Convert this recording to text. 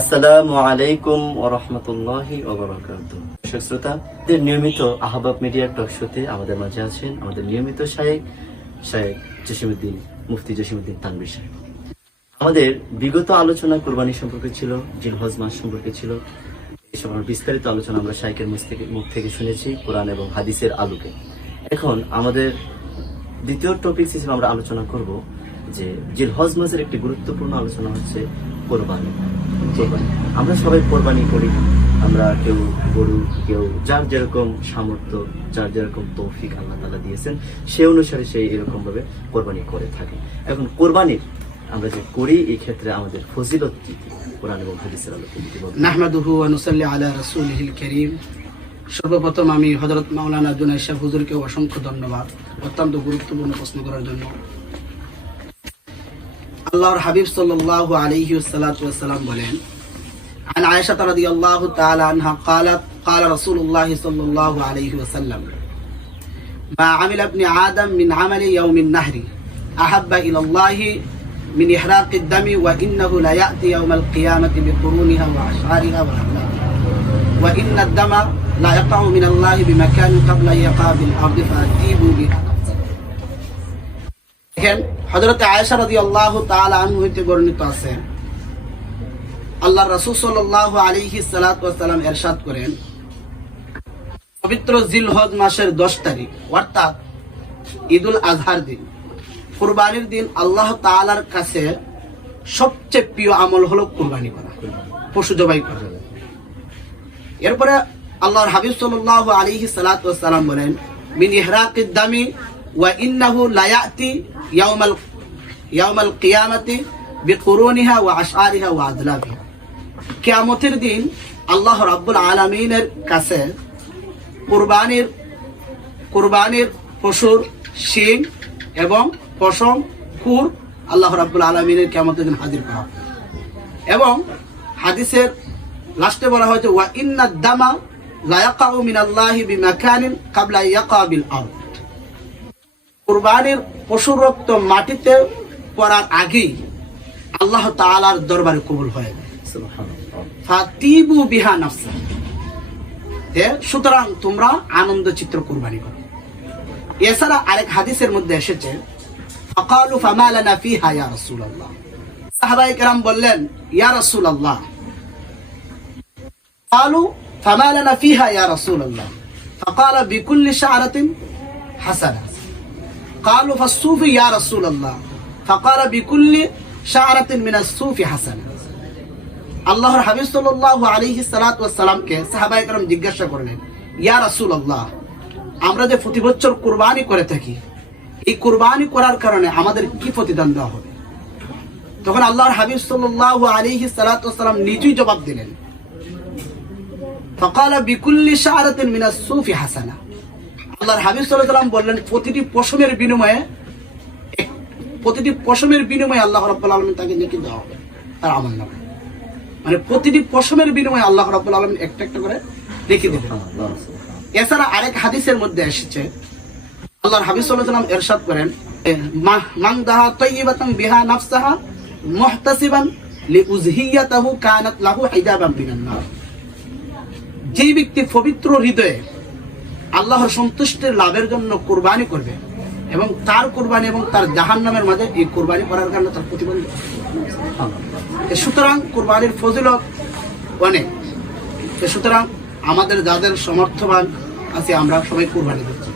আসসালামু আলাইকুম ও রহমতুল্লাহি দর্শক শ্রোতা নিয়মিত আহবাব মিডিয়ার টক শোতে আমাদের মাঝে আছেন আমাদের নিয়মিত শায়েক শায়েক জসিমুদ্দিন মুফতি জসিমুদ্দিন তানবির সাহেব। আমাদের বিগত আলোচনা কোরবানি সম্পর্কে ছিল, জিলহজ মাস সম্পর্কে ছিল। এসব বিস্তারিত আলোচনা আমরা শাইকের মুখ থেকে মুখ থেকে শুনেছি কোরআন এবং হাদিসের আলোকে। এখন আমাদের দ্বিতীয় টপিক হিসেবে আমরা আলোচনা করব যে জিলহজ মাসের একটি গুরুত্বপূর্ণ আলোচনা হচ্ছে কোরবানি। কোরবানি। আমরা সবাই কোরবানি করি। আমরা কেউ গরু, কেউ যার যেরকম সামর্থ্য, যার যেরকম তৌফিক আল্লাহ তালা দিয়েছেন, সে অনুসারে সেই এরকম ভাবে কোরবানি করে থাকে। এখন কোরবানির আমরা যে করি, এই ক্ষেত্রে আমাদের ফজিলত কি? কোরআন এবং হাদিসের আলোকে। নাহমাদুহু ওয়া নুসাল্লি সর্বপ্রথম আমি হযরত মাওলানা জুনাইদ শাহ হুজুরকে অসংখ্য ধন্যবাদ। অত্যন্ত গুরুত্বপূর্ণ প্রশ্ন করার জন্য। আল্লাহর হাবিব সাল্লাল্লাহু আলাইহি ওয়াসাল্লাতু ওয়াসাল্লাম বলেন عن عائشة رضي الله تعالى عنها قالت قال رسول الله صلى الله عليه وسلم ما عمل ابن آدم من عمل يوم النهر أحب إلى الله من إحراق الدم وإنه لا يأتي يوم القيامة بقرونها وأشعارها وأخلاقها وإن الدم لا يقع من الله بمكان قبل أن يقع بالأرض فأتيبوا بها দেখেন হজরত আয়েশা রাদি আল্লাহ তাআলা হইতে বর্ণিত আছে। আল্লাহ রাসূল সাল্লাল্লাহু আলাইহি সাল্লাম এরশাদ করেন, পবিত্র জিলহজ মাসের 10 তারিখ, অর্থাৎ ঈদুল আজহার দিন। কুরবানির দিন আল্লাহ তাআলার কাছে সবচেয়ে প্রিয় আমল হলো কুরবানি করা, পশু জবাই করা। এরপরে আল্লাহর হাবিব আলাইহি সাল্লাতু ওয়াসাল্লাম বলেন, মিন ইহরাকিদ দামি ওয়া ইন্নাহু লা ইয়াতি ইয়াউমাল ইয়াউমাল কিয়ামাতি বিকুরুনিহা ওয়া আশআরিহা ওয়া আদলাবিহা। কিয়ামতের দিন আল্লাহ রাব্বুল আলামিনের কাছে কুরবানির কুরবানির পশুর শিং এবং পশম খুর আল্লাহ রাব্বুল আলামিনের কিয়ামতের দিন হাজির করা এবং হাদিসের লাস্টে বলা হয়েছে, ওয়া ইন্না দামা লা ইয়াকাউ মিনাল্লাহি বিমাকানিন ক্বাবলা ইয়াকা বিল আরদ। কুরবানির পশুর রক্ত মাটিতে পড়ার আগেই আল্লাহ তাআলার দরবারে কবুল হয়ে যায় সুবহানাল্লাহ। ফাতিবু বিহা নাফসা এ সুতরাং তোমরা আনন্দ চিত্র কুরবানি করো এছাড়া আরেক হাদিসের মধ্যে এসেছে ফাকালু ফামা লানা ফিহা ইয়া রাসূলুল্লাহ সাহাবায়ে কেরাম বললেন ইয়া রাসূলুল্লাহ قالوا فما لنا فيها يا رسول الله فقال بكل شعرة حسنة قالوا فالصوف يا رسول الله فقال بكل شعرة من الصوف حسنة আল্লাহর হাবিব সাল্লাল্লাহু আলাইহি সালাতু ওয়াসসালামকে সাহাবায়ে কেরাম জিজ্ঞাসা করলেন ইয়া রাসূলুল্লাহ আমরা যে প্রতি বছর কুরবানি করে থাকি এই কুরবানি করার কারণে আমাদের কি প্রতিদান দেওয়া হবে তখন আল্লাহর হাবিব সাল্লাল্লাহু আলাইহি সালাতু ওয়াসসালাম নিজেই জবাব দিলেন فقال بكل شعرة من الصوف حسنة আল্লাহর হাবিব সাল্লাম বললেন প্রতিটি পশমের বিনিময়ে প্রতিটি পশমের বিনিময়ে আল্লাহ রাব্বুল আলামিন তাকে নেকি দেওয়া হবে তার আমল নামে মানে প্রতিটি পশমের বিনিময়ে আল্লাহ রাব্বুল আলামিন একটা একটা করে সুবহানাল্লাহ, সুবহানাল্লাহ। এছাড়া আরেক হাদিসের মধ্যে এসেছে আল্লাহর হাবিব সাল্লাম ইরশাদ করেন মা- দাহা তাইয়িবাতান বিহা নাফসাহা মুহতাসিবান লিউজহিয়াতাহু কানাত লাহু হিজাবান মিনান যেই ব্যক্তি পবিত্র হৃদয়ে আল্লাহর সন্তুষ্টের লাভের জন্য কোরবানি করবে এবং তার কোরবানি এবং তার জাহান নামের মাঝে এই কোরবানি করার কারণে তার প্রতিবন্ধক সুতরাং কোরবানির ফজিলত অনেক। সুতরাং আমাদের যাদের সমর্থবান আছে, আমরা সবাই কোরবানি দিচ্ছি।